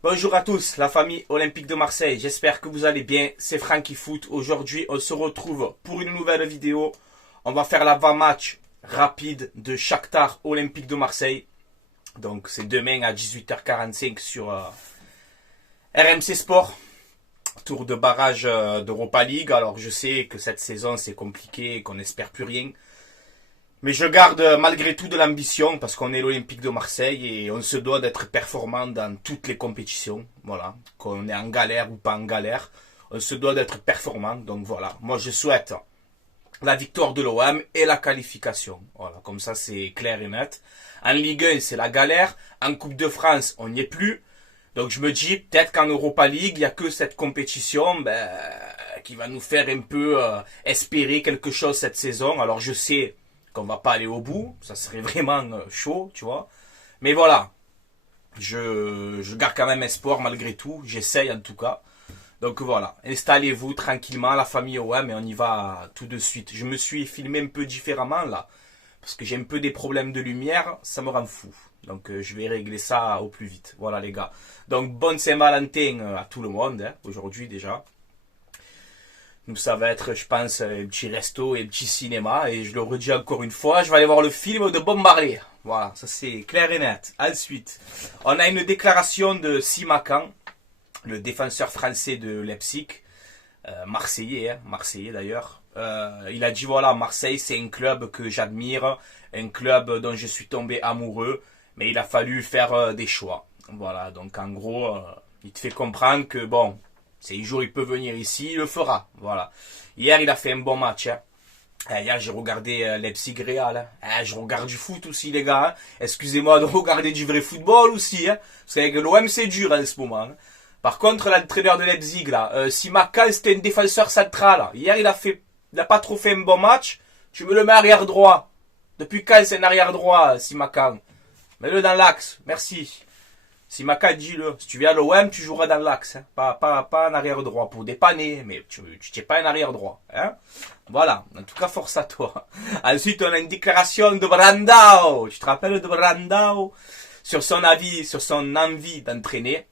Bonjour à tous, la famille olympique de Marseille. J'espère que vous allez bien. C'est Francky Foot. Aujourd'hui, on se retrouve pour une nouvelle vidéo. On va faire l'avant-match rapide de Shakhtar Olympique de Marseille. Donc, c'est demain à 18h45 sur RMC Sport. Tour de barrage d'Europa League. Alors, je sais que cette saison, c'est compliqué et qu'on n'espère plus rien. Mais je garde malgré tout de l'ambition parce qu'on est l'Olympique de Marseille et on se doit d'être performant dans toutes les compétitions. Voilà, qu'on est en galère ou pas en galère, on se doit d'être performant. Donc voilà, moi je souhaite la victoire de l'OM et la qualification. Voilà, comme ça c'est clair et net. En Ligue 1 c'est la galère, en Coupe de France on n'y est plus. Donc je me dis peut-être qu'en Europa League il n'y a que cette compétition qui va nous faire un peu espérer quelque chose cette saison. Alors je sais qu'on va pas aller au bout, ça serait vraiment chaud, tu vois. Mais voilà, je garde quand même espoir malgré tout, j'essaye en tout cas. Donc voilà, installez-vous tranquillement, la famille OM, et on y va tout de suite. Je me suis filmé un peu différemment là, parce que j'ai un peu des problèmes de lumière, ça me rend fou. Donc je vais régler ça au plus vite. Voilà les gars. Donc bonne Saint-Valentin à tout le monde, hein, aujourd'hui déjà. Nous, ça va être, je pense, un petit resto et un petit cinéma. Et je le redis encore une fois, je vais aller voir le film de Bob Marley. Voilà, ça c'est clair et net. Ensuite, on a une déclaration de Simakan, le défenseur français de Leipzig, marseillais, hein, marseillais d'ailleurs. Il a dit voilà, Marseille c'est un club que j'admire, un club dont je suis tombé amoureux, mais il a fallu faire des choix. Voilà, donc en gros, il te fait comprendre que bon, c'est un jour il peut venir ici, il le fera. Voilà. Hier il a fait un bon match. Hein. Hier j'ai regardé Leipzig-Real. Hein. Je regarde du foot aussi les gars. Hein. Excusez-moi de regarder du vrai football aussi. Hein. Parce qu'avec l'OM c'est dur en ce moment. Hein. Par contre l'entraîneur de Leipzig là, Simakan c'était un défenseur central. Hier il a pas trop fait un bon match. Tu me le mets arrière droit. Depuis quand c'est un arrière droit Simakan? Mets-le dans l'axe. Merci. Si Maca dis-le, si tu viens à l'OM, tu joueras dans l'axe, hein. Pas en arrière droit pour dépanner, mais tu n'es pas un arrière droit. Hein. Voilà, en tout cas force à toi. Ensuite on a une déclaration de Brandao, tu te rappelles de Brandao, sur son avis, sur son envie d'entraîner.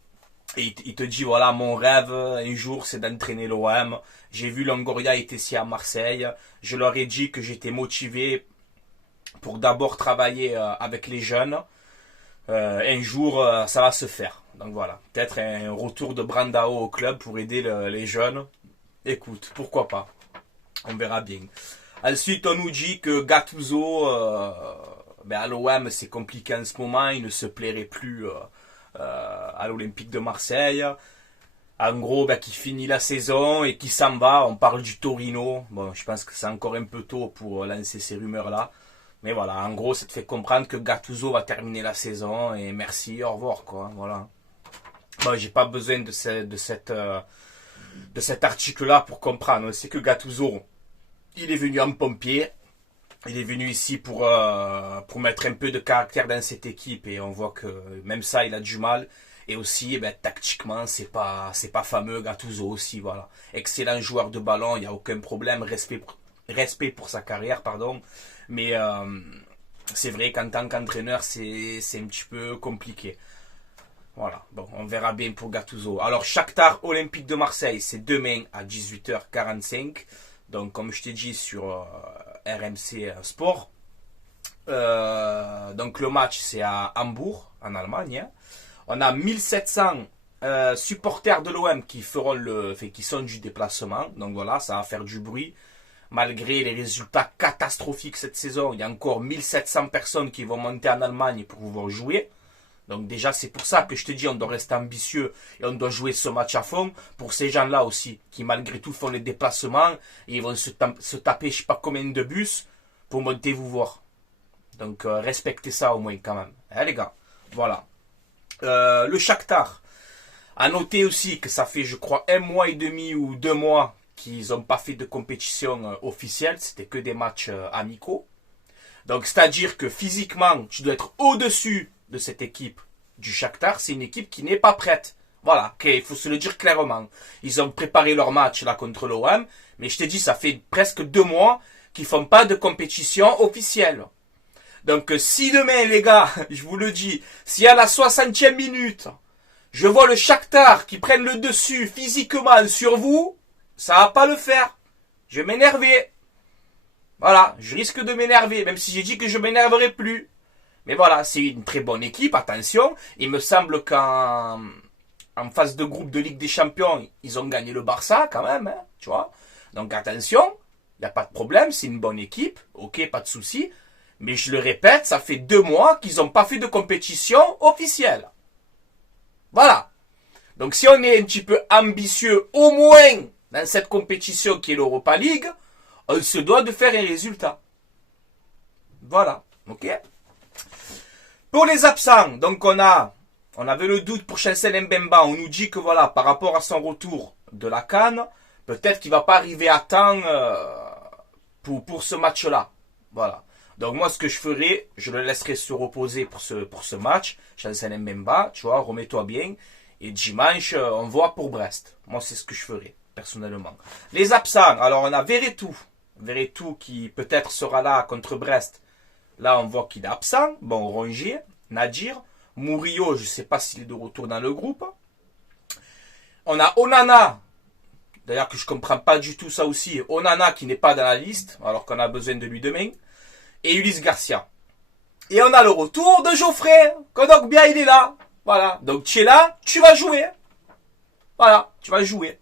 Et il te dit voilà, mon rêve un jour c'est d'entraîner l'OM. J'ai vu Longoria était ici à Marseille, je leur ai dit que j'étais motivé pour d'abord travailler avec les jeunes. Un jour ça va se faire. Donc voilà, peut-être un retour de Brandao au club pour aider les jeunes. Écoute, pourquoi pas. On verra bien. Ensuite, on nous dit que Gattuso, à l'OM c'est compliqué en ce moment, il ne se plairait plus à l'Olympique de Marseille. En gros, qui finit la saison et qui s'en va. On parle du Torino. Bon, je pense que c'est encore un peu tôt pour lancer ces rumeurs-là. Mais voilà, en gros, ça te fait comprendre que Gattuso va terminer la saison et merci, au revoir, quoi. Voilà. Bon, j'ai pas besoin de cet article-là pour comprendre. C'est que Gattuso, il est venu en pompier. Il est venu ici pour mettre un peu de caractère dans cette équipe et on voit que même ça, il a du mal. Et aussi, tactiquement, c'est pas fameux. Gattuso aussi, voilà. Excellent joueur de ballon, il n'y a aucun problème. Respect pour sa carrière, pardon. Mais c'est vrai qu'en tant qu'entraîneur, c'est un petit peu compliqué. Voilà, bon, on verra bien pour Gattuso. Alors, Shakhtar Olympique de Marseille, c'est demain à 18h45. Donc, comme je t'ai dit sur RMC Sport. Donc, le match, c'est à Hambourg, en Allemagne. Hein. On a 1700 supporters de l'OM qui sont du déplacement. Donc, voilà, ça va faire du bruit. Malgré les résultats catastrophiques cette saison, il y a encore 1700 personnes qui vont monter en Allemagne pour pouvoir jouer. Donc déjà, c'est pour ça que je te dis, on doit rester ambitieux et on doit jouer ce match à fond. Pour ces gens-là aussi, qui malgré tout font les déplacements, et ils vont se taper je sais pas combien de bus pour monter vous voir. Donc respectez ça au moins quand même. Hein, les gars, voilà. Le Shakhtar. À noter aussi que ça fait, je crois, 1 mois et demi ou 2 mois qu'ils n'ont pas fait de compétition officielle, c'était que des matchs amicaux. Donc, c'est-à-dire que physiquement, tu dois être au-dessus de cette équipe du Shakhtar. C'est une équipe qui n'est pas prête. Voilà, il faut se le dire clairement. Ils ont préparé leur match là contre l'OM, mais je te dis, ça fait presque 2 mois qu'ils font pas de compétition officielle. Donc, si demain, les gars, je vous le dis, si à la 60e minute, Je vois le Shakhtar qui prenne le dessus physiquement sur vous. Ça va pas le faire. Je vais m'énerver. Voilà, je risque de m'énerver, même si j'ai dit que je m'énerverai plus. Mais voilà, c'est une très bonne équipe, attention. Il me semble qu'en phase de groupe de Ligue des Champions, ils ont gagné le Barça quand même, hein, tu vois. Donc attention, il n'y a pas de problème, c'est une bonne équipe, ok, pas de souci. Mais je le répète, ça fait 2 mois qu'ils n'ont pas fait de compétition officielle. Voilà. Donc si on est un petit peu ambitieux, au moins dans cette compétition qui est l'Europa League, on se doit de faire un résultat. Voilà, ok. Pour les absents, donc on avait le doute pour Chancel Mbemba. On nous dit que voilà, par rapport à son retour de la CAN, peut-être qu'il va pas arriver à temps pour ce match-là. Voilà. Donc moi, ce que je ferai, je le laisserai se reposer pour ce match. Chancel Mbemba, tu vois, remets-toi bien. Et dimanche, on voit pour Brest. Moi, c'est ce que je ferai, personnellement. Les absents, alors on a Verretou qui peut-être sera là contre Brest. Là, on voit qu'il est absent. Bon, Rongier, Nadir, Murillo, je ne sais pas s'il est de retour dans le groupe. On a Onana, d'ailleurs que je ne comprends pas du tout ça aussi. Onana qui n'est pas dans la liste, alors qu'on a besoin de lui demain. Et Ulysse Garcia. Et on a le retour de Geoffrey. Kondogbia, il est là. Voilà. Donc tu es là, tu vas jouer. Voilà, tu vas jouer.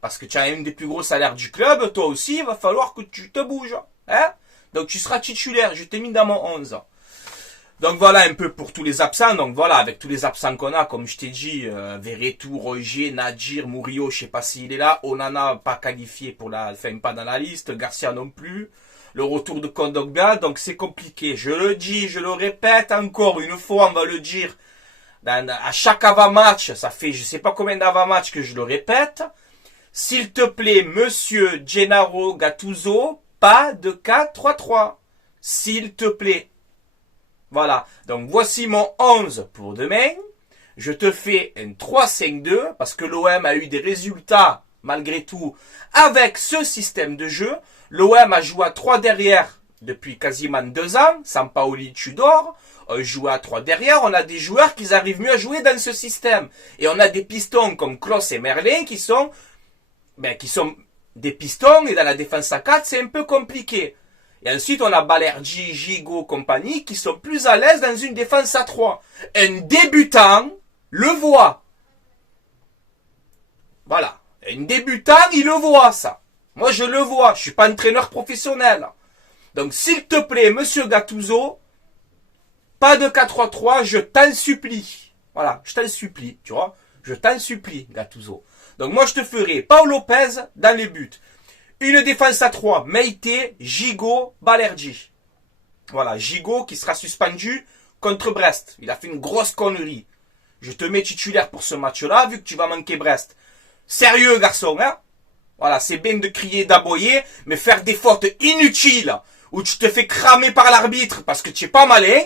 Parce que tu as un des plus gros salaires du club, toi aussi, il va falloir que tu te bouges. Hein? Donc tu seras titulaire, je t'ai mis dans mon 11. Donc voilà un peu pour tous les absents. Donc voilà, avec tous les absents qu'on a, comme je t'ai dit, Verretou, Roger, Nadir, Murillo, je sais pas s'il est là. Onana pas qualifié pour pas dans la liste. Garcia non plus. Le retour de Kondogbia, donc c'est compliqué. Je le dis, je le répète encore une fois, on va le dire. À chaque avant-match, ça fait je sais pas combien d'avant-match que je le répète. S'il te plaît, monsieur Gennaro Gattuso, pas de 4-3-3. S'il te plaît. Voilà. Donc, voici mon 11 pour demain. Je te fais un 3-5-2 parce que l'OM a eu des résultats, malgré tout, avec ce système de jeu. L'OM a joué à 3 derrière depuis quasiment 2 ans. Sampaoli, Tudor. On joue à 3 derrière. On a des joueurs qui arrivent mieux à jouer dans ce système. Et on a des pistons comme Klose et Merlin qui sont des pistons, et dans la défense à 4, c'est un peu compliqué. Et ensuite, on a Balerdi, Gigot, compagnie, qui sont plus à l'aise dans une défense à 3. Un débutant le voit. Voilà. Un débutant, il le voit, ça. Moi, je le vois. Je suis pas entraîneur professionnel. Donc, s'il te plaît, monsieur Gattuso, pas de 4-3-3, je t'en supplie. Voilà, je t'en supplie, tu vois. Je t'en supplie, Gattuso. Donc moi je te ferai Paul Lopez dans les buts. Une défense à 3, Meite, Gigot, Balerdi. Voilà, Gigot qui sera suspendu contre Brest. Il a fait une grosse connerie. Je te mets titulaire pour ce match-là, vu que tu vas manquer Brest. Sérieux, garçon, hein? Voilà, c'est bien de crier, d'aboyer, mais faire des fautes inutiles, où tu te fais cramer par l'arbitre parce que tu es pas malin,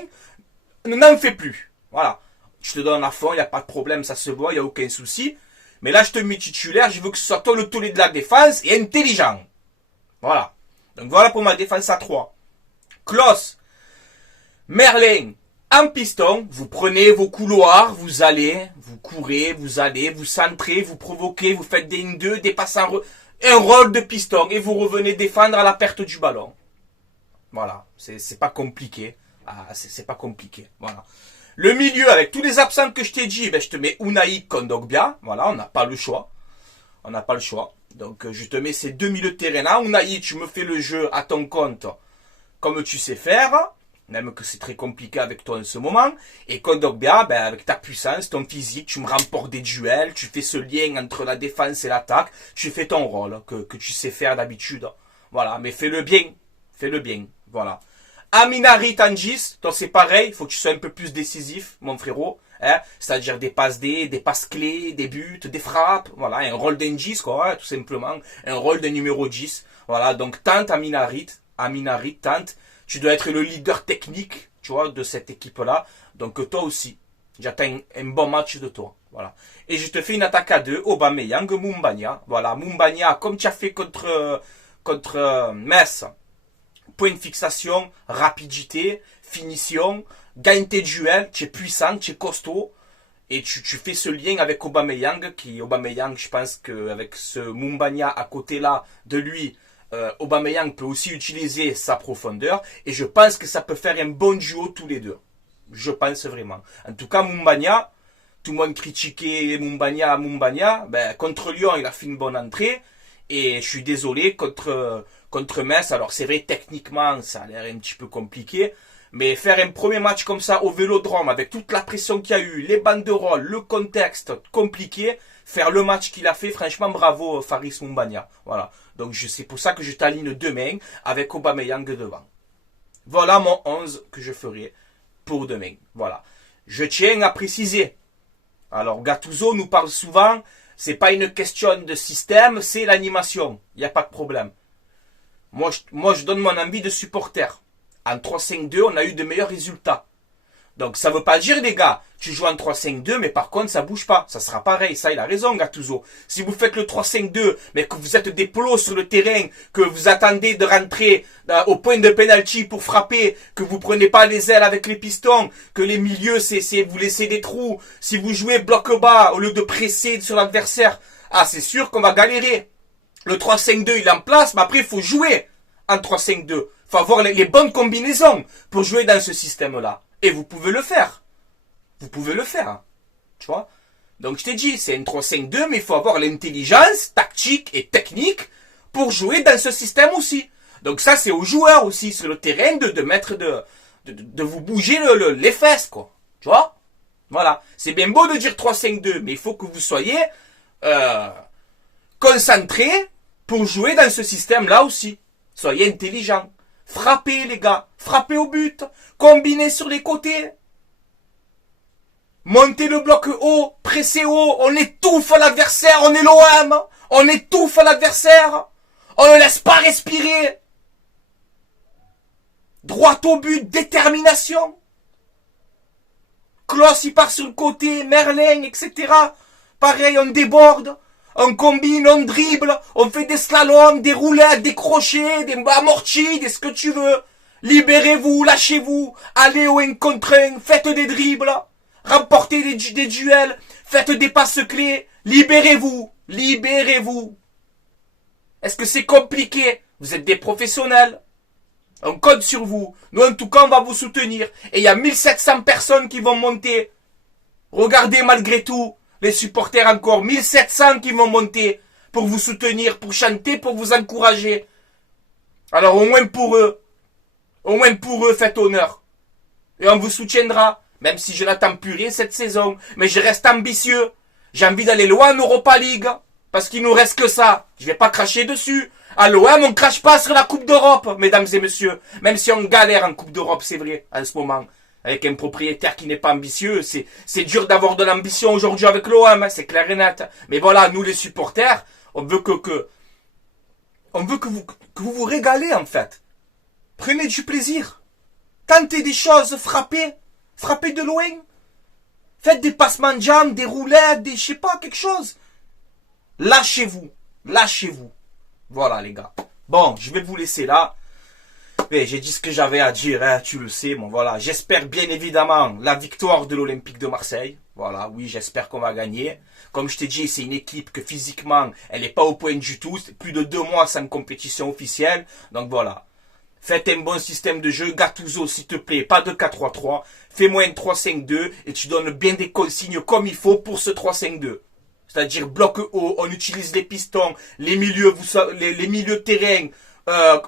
n'en fais plus. Voilà. Je te donne à fond, il n'y a pas de problème, ça se voit, il n'y a aucun souci. Mais là, je te mets titulaire, je veux que ce soit toi le tollé de la défense et intelligent. Voilà. Donc voilà pour ma défense à 3. Klose, Merlin, en piston, vous prenez vos couloirs, vous allez, vous courez, vous allez, vous centrez, vous provoquez, vous faites des 1-2, des passes un rôle de piston et vous revenez défendre à la perte du ballon. Voilà. C'est pas compliqué. Ah, c'est pas compliqué. Voilà. Le milieu, avec tous les absents que je t'ai dit, je te mets Unai Kondogbia. Voilà, on n'a pas le choix. On n'a pas le choix. Donc, je te mets ces 2 milieux de terrain-là. Unai, tu me fais le jeu à ton compte, comme tu sais faire. Même que c'est très compliqué avec toi en ce moment. Et Kondogbia, avec ta puissance, ton physique, tu me remportes des duels. Tu fais ce lien entre la défense et l'attaque. Tu fais ton rôle, que tu sais faire d'habitude. Voilà, mais fais-le bien. Fais-le bien. Voilà. Aminari Tangis, toi c'est pareil, il faut que tu sois un peu plus décisif, mon frérot. Hein? C'est-à-dire des passes des passes clés, des buts, des frappes. Voilà, un rôle d'un 10, quoi, hein, tout simplement. Un rôle d'un numéro 10. Voilà, donc tente Aminari, tente. Tu dois être le leader technique, tu vois, de cette équipe-là. Donc toi aussi, j'attends un bon match de toi. Voilà. Et je te fais une attaque à 2, Aubameyang, Mumbagna. Voilà, Mumbagna, comme tu as fait contre Metz. Point de fixation, rapidité, finition, gagne tes duels, tu es puissant, tu es costaud. Et tu fais ce lien avec Aubameyang, Aubameyang, je pense qu'avec ce Mumbagna à côté là de lui, Aubameyang peut aussi utiliser sa profondeur. Et je pense que ça peut faire un bon duo tous les deux. Je pense vraiment. En tout cas, Mumbagna, tout le monde critiquait Mumbagna, ben, contre Lyon, il a fait une bonne entrée. Et je suis désolé, contre Metz, alors c'est vrai, techniquement, ça a l'air un petit peu compliqué. Mais faire un premier match comme ça au Vélodrome, avec toute la pression qu'il y a eu, les banderoles, le contexte compliqué, faire le match qu'il a fait, franchement, bravo Faris Mumbagna. Voilà. Donc c'est pour ça que je t'aligne demain avec Aubameyang devant. Voilà mon 11 que je ferai pour demain. Voilà. Je tiens à préciser. Alors Gattuso nous parle souvent, c'est pas une question de système, c'est l'animation. Il n'y a pas de problème. Moi, je donne mon avis de supporter. En 3-5-2, on a eu de meilleurs résultats. Donc ça veut pas dire, les gars, tu joues en 3-5-2, mais par contre, ça bouge pas. Ça sera pareil. Ça, il a raison, Gattuso. Si vous faites le 3-5-2, mais que vous êtes des plots sur le terrain, que vous attendez de rentrer au point de penalty pour frapper, que vous prenez pas les ailes avec les pistons, que les milieux, c'est vous laissez des trous. Si vous jouez bloc bas, au lieu de presser sur l'adversaire, ah, c'est sûr qu'on va galérer. Le 3-5-2, il est en place, mais après, il faut jouer en 3-5-2. Il faut avoir les bonnes combinaisons pour jouer dans ce système-là. Et vous pouvez le faire. Vous pouvez le faire. Hein. Tu vois? Donc je t'ai dit, c'est un 3-5-2, mais il faut avoir l'intelligence tactique et technique pour jouer dans ce système aussi. Donc ça, c'est aux joueurs aussi sur le terrain de vous bouger les fesses, quoi. Tu vois? Voilà. C'est bien beau de dire 3-5-2, mais il faut que vous soyez concentrés pour jouer dans ce système-là aussi. Soyez intelligents. Frappez, les gars. Frappez au but. Combinez sur les côtés. Montez le bloc haut. Pressez haut. On étouffe l'adversaire. On est l'OM. On étouffe l'adversaire. On ne laisse pas respirer. Droit au but. Détermination. Klos, il part sur le côté. Merlin, etc. Pareil, on déborde. On combine, on dribble, on fait des slaloms, des roulettes, des crochets, des amortis, des ce que tu veux. Libérez-vous, lâchez-vous, allez au 1 contre 1, faites des dribbles, remportez des duels, faites des passes clés, libérez-vous, libérez-vous. Est-ce que c'est compliqué? Vous êtes des professionnels. On compte sur vous. Nous, en tout cas, on va vous soutenir. Et il y a 1700 personnes qui vont monter. Regardez malgré tout. Les supporters encore, 1700 qui vont monter pour vous soutenir, pour chanter, pour vous encourager. Alors au moins pour eux, faites honneur. Et on vous soutiendra, même si je n'attends plus rien cette saison. Mais je reste ambitieux. J'ai envie d'aller loin en Europa League, parce qu'il nous reste que ça. Je vais pas cracher dessus. À l'OM, on crache pas sur la Coupe d'Europe, mesdames et messieurs. Même si on galère en Coupe d'Europe, c'est vrai, en ce moment. Avec un propriétaire qui n'est pas ambitieux, c'est dur d'avoir de l'ambition aujourd'hui avec l'OM, hein, c'est clair et net. Mais voilà, nous les supporters, on veut que vous vous régalez en fait. Prenez du plaisir. Tentez des choses, frappez de loin. Faites des passements de jambes, des roulettes, je sais pas, quelque chose. Lâchez-vous. Voilà les gars. Bon, je vais vous laisser là. Mais j'ai dit ce que j'avais à dire, hein, tu le sais. Bon voilà, j'espère bien évidemment la victoire de l'Olympique de Marseille. Voilà, oui, j'espère qu'on va gagner. Comme je t'ai dit, c'est une équipe que physiquement, elle n'est pas au point du tout. C'est plus de 2 mois sans compétition officielle. Donc voilà. Faites un bon système de jeu. Gattuso, s'il te plaît, pas de 4-3-3. Fais-moi un 3-5-2 et tu donnes bien des consignes comme il faut pour ce 3-5-2. C'est-à-dire bloc haut, on utilise les pistons, les milieux de terrain.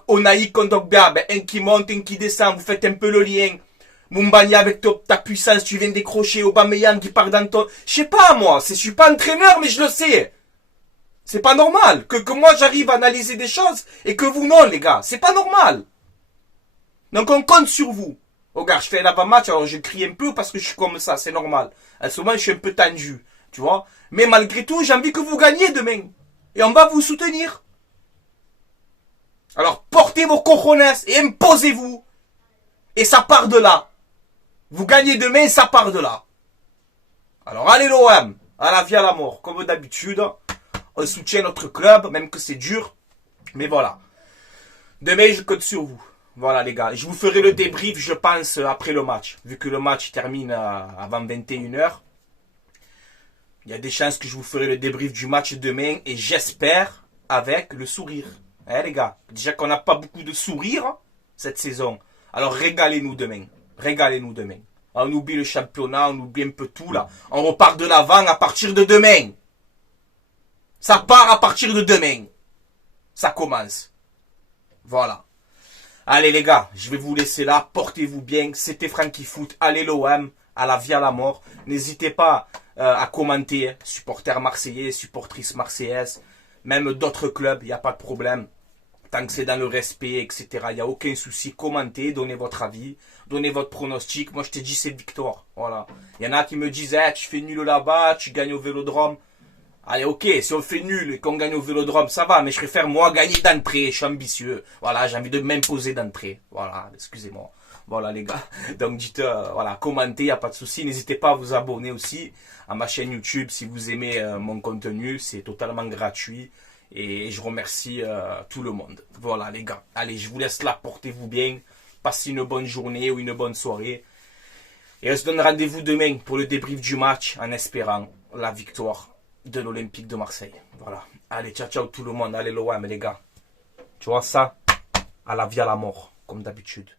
Onaï Kondogbia, ben, un qui monte, un qui descend, vous faites un peu le lien. Mumbagna avec ta puissance, tu viens décrocher. Aubameyang qui part dans ton... Je sais pas moi, je suis pas entraîneur mais je le sais. C'est pas normal que moi j'arrive à analyser des choses et que vous non les gars, c'est pas normal. Donc on compte sur vous. Regarde, je fais un avant-match, alors je crie un peu parce que je suis comme ça, c'est normal. En ce moment je suis un peu tendu, tu vois. Mais malgré tout, j'ai envie que vous gagniez demain. Et on va vous soutenir. Alors portez vos cojones et imposez-vous. Et ça part de là. Vous gagnez demain et ça part de là. Alors allez l'OM, à la vie à la mort. Comme d'habitude, on soutient notre club, même que c'est dur. Mais voilà. Demain je compte sur vous. Voilà les gars. Je vous ferai le débrief je pense après le match. Vu que le match termine avant 21h. Il y a des chances que je vous ferai le débrief du match demain et j'espère avec le sourire. Eh les gars, déjà qu'on n'a pas beaucoup de sourire cette saison. Alors régalez-nous demain. Régalez-nous demain. On oublie le championnat, on oublie un peu tout là. On repart de l'avant à partir de demain. Ça part à partir de demain. Ça commence. Voilà. Allez les gars, je vais vous laisser là. Portez-vous bien. C'était Franky Foot. Allez l'OM. À la vie à la mort. N'hésitez pas à commenter. Supporters marseillais, supportrices marseillaises. Même d'autres clubs. Il n'y a pas de problème. Tant que c'est dans le respect, etc. Il n'y a aucun souci. Commentez, donnez votre avis, donnez votre pronostic. Moi, je te dis, c'est victoire. Voilà. Il y en a qui me disent, tu fais nul là-bas, tu gagnes au Vélodrome. Allez, ok, si on fait nul et qu'on gagne au Vélodrome, ça va. Mais je préfère, moi, gagner d'entrée. Je suis ambitieux. Voilà, j'ai envie de m'imposer d'entrée. Voilà, excusez-moi. Voilà, les gars. Donc, dites, voilà, commentez, il n'y a pas de souci. N'hésitez pas à vous abonner aussi à ma chaîne YouTube si vous aimez mon contenu. C'est totalement gratuit. Et je remercie tout le monde. Voilà les gars. Allez, je vous laisse là. Portez-vous bien. Passez une bonne journée ou une bonne soirée. Et on se donne rendez-vous demain pour le débrief du match en espérant la victoire de l'Olympique de Marseille. Voilà. Allez, ciao ciao tout le monde. Allez l'OM les gars. Tu vois ça? À la vie à la mort. Comme d'habitude.